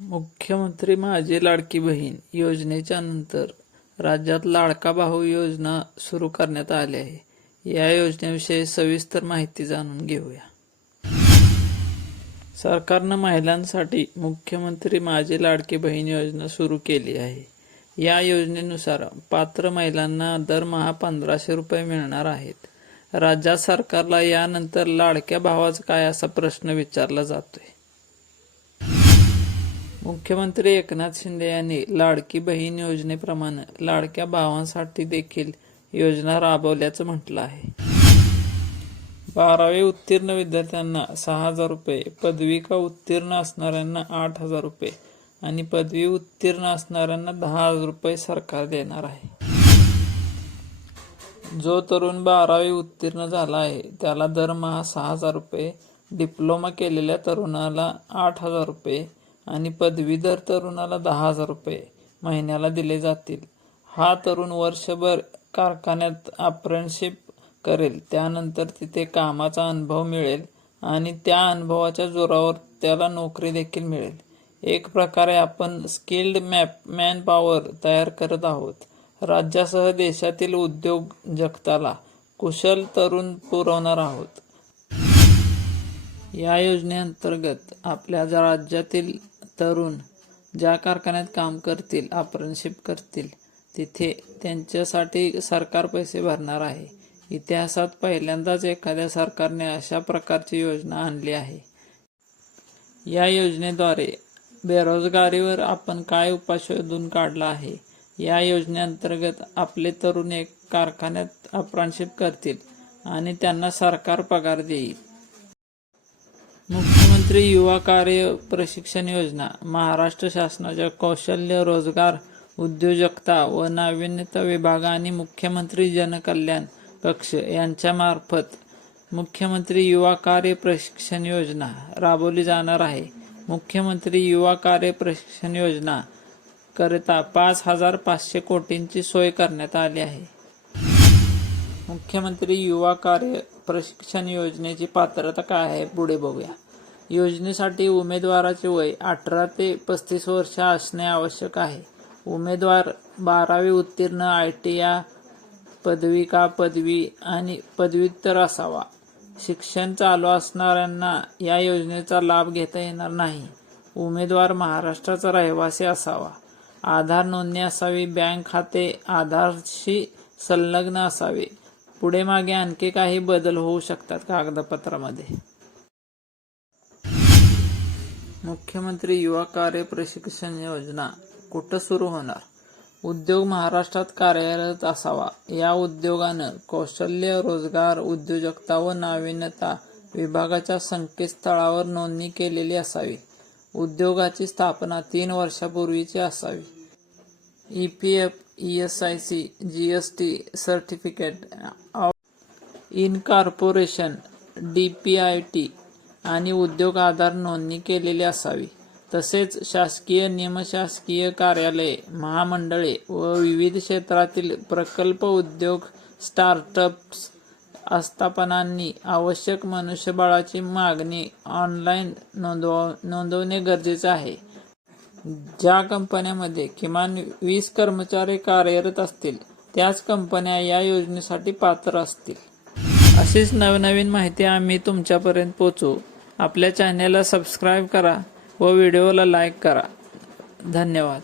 मुख्यमंत्री माझी लाडकी बहीण योजनेच्या नंतर राज्यात लाडका भाऊ योजना सुरू करण्यात आली आहे. या योजनेविषयी सविस्तर माहिती जाणून घेऊया. सरकारनं महिलांसाठी मुख्यमंत्री माझी लाडकी बहीण योजना सुरू केली आहे. या योजनेनुसार पात्र महिलांना दरमहा पंधराशे रुपये मिळणार आहेत. राज्यात सरकारला यानंतर लाडक्या भावाचा काय असा प्रश्न विचारला जातोय. मुख्यमंत्री एकनाथ शिंदे यांनी लाडकी बहीण योजनेप्रमाणे लाडक्या भावांसाठी देखील योजना राबवल्याचं म्हटलं आहे. बारावी उत्तीर्ण विद्यार्थ्यांना सहा हजार रुपये पदविका उत्तीर्ण असणाऱ्यांना आठ हजार रुपये आणि पदवी उत्तीर्ण असणाऱ्यांना दहा हजार रुपये सरकार देणार आहे. जो तरुण बारावी उत्तीर्ण झाला आहे त्याला दरमहा सहा हजार रुपये डिप्लोमा केलेल्या तरुणाला आठ हजार रुपये आणि पदवीधर तरुणाला दहा हजार रुपये महिन्याला दिले जातील. हा तरुण वर्षभर कारखान्यात अप्रेंटशिप करेल. त्यानंतर तिथे कामाचा अनुभव मिळेल आणि त्या अनुभवाच्या जोरावर त्याला नोकरी देखील मिळेल. एक प्रकारे आपण स्किल्ड मॅप मॅन पॉवर तयार करत आहोत. राज्यासह देशातील उद्योग जगताला कुशल तरुण पुरवणार आहोत. या योजनेअंतर्गत आपल्या ज्या राज्यातील तरुण ज्या कारखान्यात काम करतील अप्रेंटशिप करतील तिथे त्यांच्यासाठी सरकार पैसे भरणार आहे. इतिहासात पहिल्यांदाच एखाद्या सरकारने अशा प्रकारची योजना आणली आहे. या योजनेद्वारे बेरोजगारीवर आपण काय उपाय शोधून काढला आहे? या योजनेअंतर्गत आपले तरुण एक कारखान्यात अप्रांशिप करतील आणि त्यांना सरकार पगार देईल. मुख्यमंत्री युवा कार्य प्रशिक्षण योजना महाराष्ट्र शासनाच्या कौशल्य रोजगार उद्योजकता व नाविन्यता विभाग आणि मुख्यमंत्री जनकल्याण कक्ष यांच्यामार्फत मुख्यमंत्री युवा कार्य प्रशिक्षण योजना राबवली जाणार आहे. मुख्यमंत्री युवा कार्य प्रशिक्षण योजना करिता पाच हजार पाचशे कोटींची सोय करण्यात आली आहे. मुख्यमंत्री युवा कार्य प्रशिक्षण योजनेची पात्रता काय आहे पुढे बघूया. योजनेसाठी उमेदवाराचे वय अठरा ते पस्तीस वर्ष असणे आवश्यक आहे. उमेदवार बारावी उत्तीर्ण आय टी या पदविका पदवी आणि पदव्युत्तर असावा. शिक्षण चालू असणाऱ्यांना या योजनेचा लाभ घेता येणार नाही. उमेदवार महाराष्ट्राचा रहिवासी असावा. आधार नोंदणी असावी बँक खाते आधारशी संलग्न असावे. पुढे मागे आणखी काही बदल होऊ शकतात कागदपत्रामध्ये. मुख्यमंत्री युवा कार्य प्रशिक्षण योजना कुठं सुरू होणार? उद्योग महाराष्ट्रात कार्यरत असावा. या उद्योगानं कौशल्य रोजगार उद्योजकता व नाविन्यता विभागाच्या संकेतस्थळावर नोंदणी केलेली असावी. उद्योगाची स्थापना तीन वर्षापूर्वीची असावी. E P F E S I C G S T certificate of incorporation D P I T आणि उद्योग आधार नोंदणी केलेली असावी. तसेच शासकीय निमशासकीय कार्यालये महामंडळे व विविध क्षेत्रातील प्रकल्प उद्योग स्टार्टअप्स आस्थापनांनी आवश्यक मनुष्यबळाची मागणी ऑनलाईन नोंदव नोंदवणे गरजेचे आहे. ज्या कंपन्यामध्ये किमान वीस कर्मचारी कार्यरत असतील त्याच कंपन्या या योजनेसाठी पात्र असतील. अशीच नवनवीन माहिती आम्ही तुमच्यापर्यंत पोचवू आपल्या चॅनेलला सबस्क्राईब करा व व्हिडिओला लाईक करा. धन्यवाद.